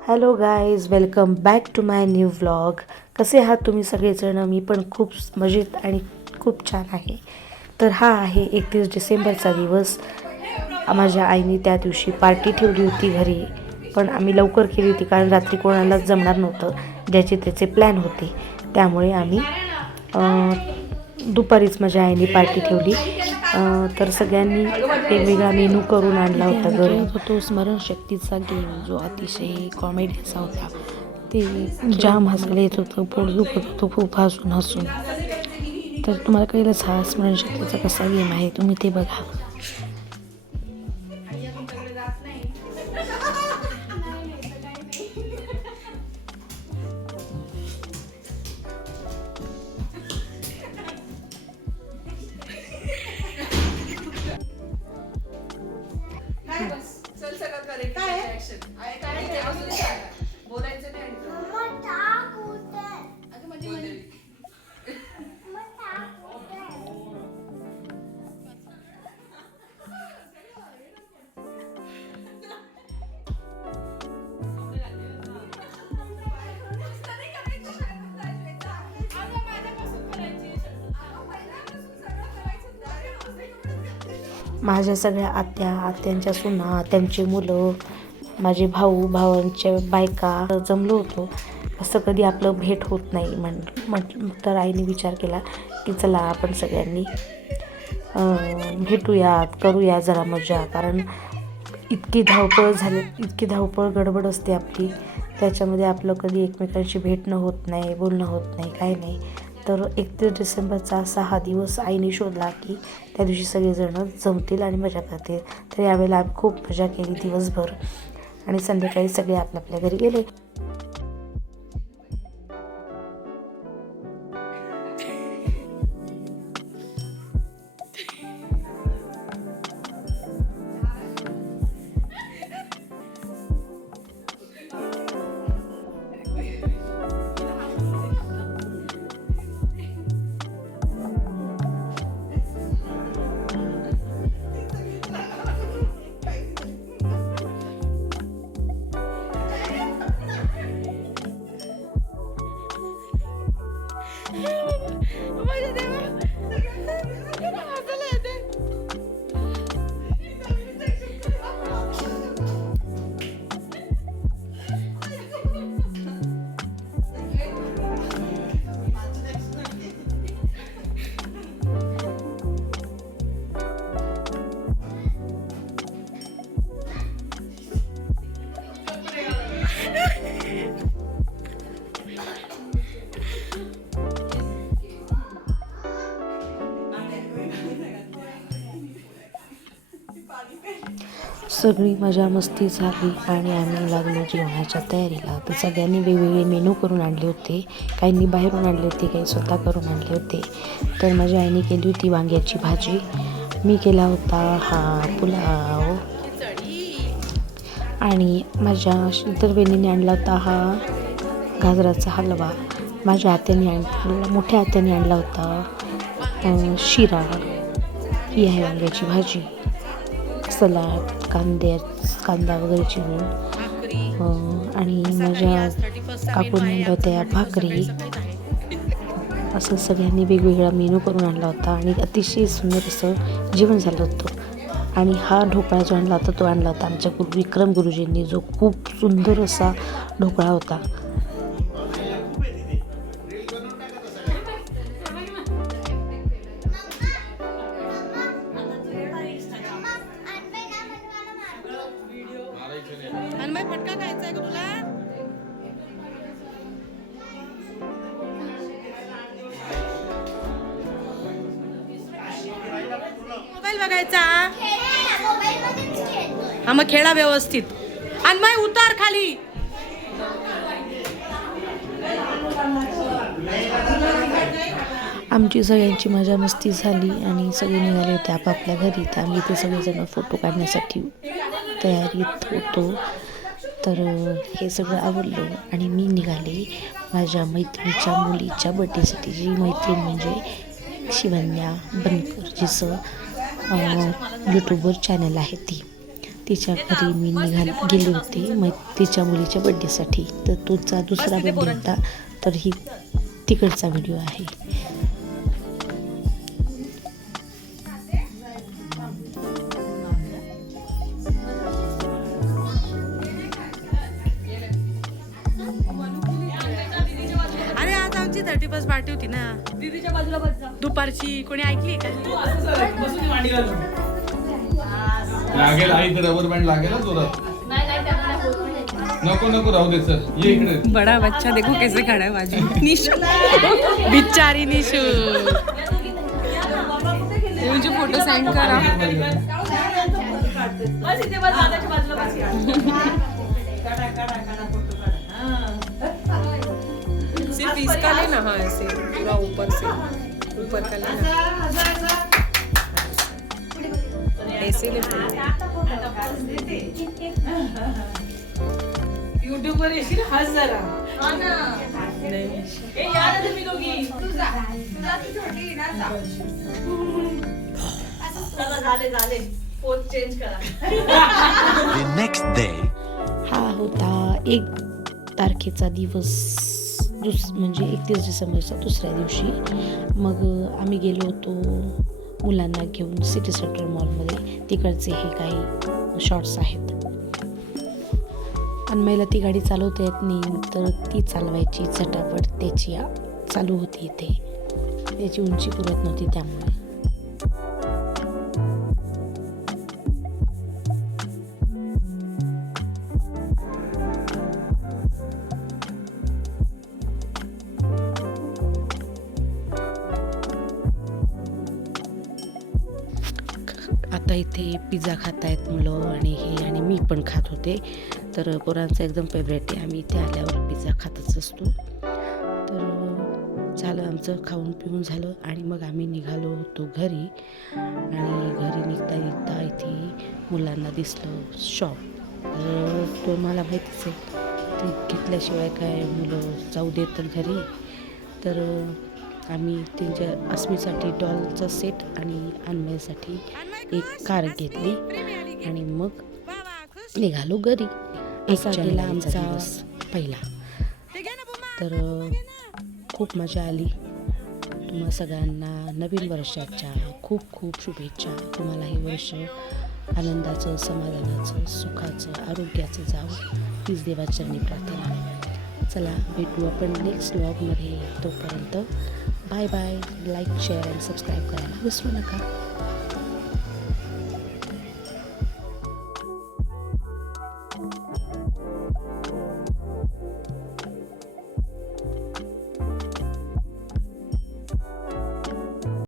Hello guys, welcome back to my new vlog. कसे आहात तुम्ही सगळेजण? मी पण खूप मजेत आणि खूप छान आहे. तर हा आहे 31 डिसेंबरचा दिवस. माझ्या आईने त्या दिवशी पार्टी ठेवली होती घरी, पण आम्ही लवकर केली होती कारण रात्री कोणालाच जमणार नव्हतं. ज्याचे त्याचे प्लॅन होते, त्यामुळे आम्ही दुपारीच माझ्या आईने पार्टी ठेवली. तर सगळ्यांनी वेगवेगळा मेनू करून आणला होता घरी. तो स्मरणशक्तीचा गेम जो अतिशय कॉमेडी असा होता. ते जाम हसायला येत होतं, पोट दुखत होतं खूप हसून हसून. तर तुम्हाला कळलंच हा स्मरणशक्तीचा कसा गेम आहे, तुम्ही ते बघा. माझ्या सगळ्या आत्यांच्या सुना, त्यांची मुलं, माझे भाऊ, भावांच्या बायका जमलो होतो. असं कधी आपलं भेट होत नाही. तर आईने विचार केला की चला आपण सगळ्यांनी भेटूयात, करूया जरा मजा. कारण इतकी धावपळ गडबड असते आपली, त्याच्यामध्ये आपलं कधी एकमेकांशी भेटणं होत नाही, बोलणं होत नाही, काही नाही. तर 31 डिसेंबरचा असा हा दिवस आईने शोधला की त्या दिवशी सगळेजण जमतील आणि मजा करतील. तर यावेळेला आम्ही खूप मजा केली दिवसभर आणि संध्याकाळी सगळे आपल्या घरी गेले. सगळी मजा मस्ती झाली आणि आम्ही लागलो जेवणाच्या तयारीला. तर सगळ्यांनी वेगवेगळे मेनू करून आणले होते. काहींनी बाहेरून आणले होते, काही स्वतः करून आणले होते. तर माझ्या आईने केली होती वांग्याची भाजी, मी केला होता हा पुलाव, आणि माझ्या इतर बहिणीने आणला होता हा गाजराचा हलवा. माझ्या मोठ्या आत्याने आणला होता शिरा. ही आहे वांग्याची भाजी, सलाड, कांदा वगैरे चिरून, आणि माझ्या काकूने आणल्या होत्या भाकरी. असं सगळ्यांनी वेगवेगळा मेनू करून आणला होता आणि अतिशय सुंदर असं जेवण झालं होतं. आणि हा ढोकळा जो आणला होता तो आणला होता आमच्या विक्रम गुरुजींनी, जो खूप सुंदर असा ढोकळा होता. फटका खायचा आहे का तुला? मोबाईल बघायचा? हा मग खेळा व्यवस्थित. आणि मग उतार खाली. आमची सगळ्यांची मजा मस्ती झाली आणि सगळे निघाले होते आपापल्या घरी. तर आम्ही ते सगळेजण फोटो काढण्यासाठी तयारीत होतो. तर हे सगळं आवडलं आणि मी निघाले माझ्या मैत्रिणीच्या मुलीच्या बड्डेसाठी. जी मैत्रीण म्हणजे शिवन्या बनकर, जिचं यूट्यूबवर चॅनल आहे. ती तिच्या घरी मी गेले होते मग तिच्या मुलीच्या बड्डेसाठी. तर तुझा दुसरा बड्डे होता, तर ही तिकडचा व्हिडिओ आहे. अरे आज आमची 31st पार्टी होती ना दीदीच्या बाजूला दुपारची. कोणी ऐकली का? लागेल आई तर रबर बँड लागेल ना जोरात. नको नको राहू दे सर. ये इकडे. बडा बच्चा देखो कैसे खड़ा है बाजू. निशू बिचारी निशू. मुझे फोटो सेंड करा. सिर्फ इसका लेना. हाँ ऐसे पूरा ऊपर से ऊपर का लेना. ऐसे ले. यूट्यूब वर येशील हस जरा. नाही The next day. हा होता 1 तारखेचा दिवस, म्हणजे 31 डिसेंबरच्या दुसऱ्या दिवशी. मग आम्ही गेलो होतो मुलांना घेऊन सिटी सेंटर मॉलमध्ये. तिकडचे हे काही शॉर्ट्स आहेत. अन्मयला ती गाडी चालवता येत नाही, तर ती चालवायची झटापट त्याची चालू होती इथे. त्याची उंची पुरत नव्हती त्यामुळे. आता इथे पिझ्झा खात आहेत मुलं आणि मी पण खात होते. तर पोरांचा एकदम फेवरेट आहे. आम्ही इथे आल्यावर पिझ्झा खातच असतो. तर झालं आमचं खाऊन पिऊन झालं आणि मग आम्ही निघालो होतो घरी. आणि घरी निघता इथे मुलांना दिसलं शॉप. तर तो मला माहितीच आहे, ते घेतल्याशिवाय काय मुलं जाऊ देतात घरी. तर आम्ही त्यांच्या अस्मीसाठी डॉलचा सेट आणि अन्मयसाठी एक कार घेतली आणि मग निघालो घरी. असा गेला आमचा पहिला. तर खूप मजा आली. तुम्हा सगळ्यांना नवीन वर्षाच्या खूप खूप शुभेच्छा. तुम्हाला हे वर्ष आनंदाचं, समाधानाचं, सुखाचं, आरोग्याचं जावं हीच देवाचरणी प्रार्थना. चला भेटू आपण नेक्स्ट व्लॉगमध्ये. तोपर्यंत बाय बाय. लाईक, शेअर आणि सबस्क्राईब करायला विसरू नका.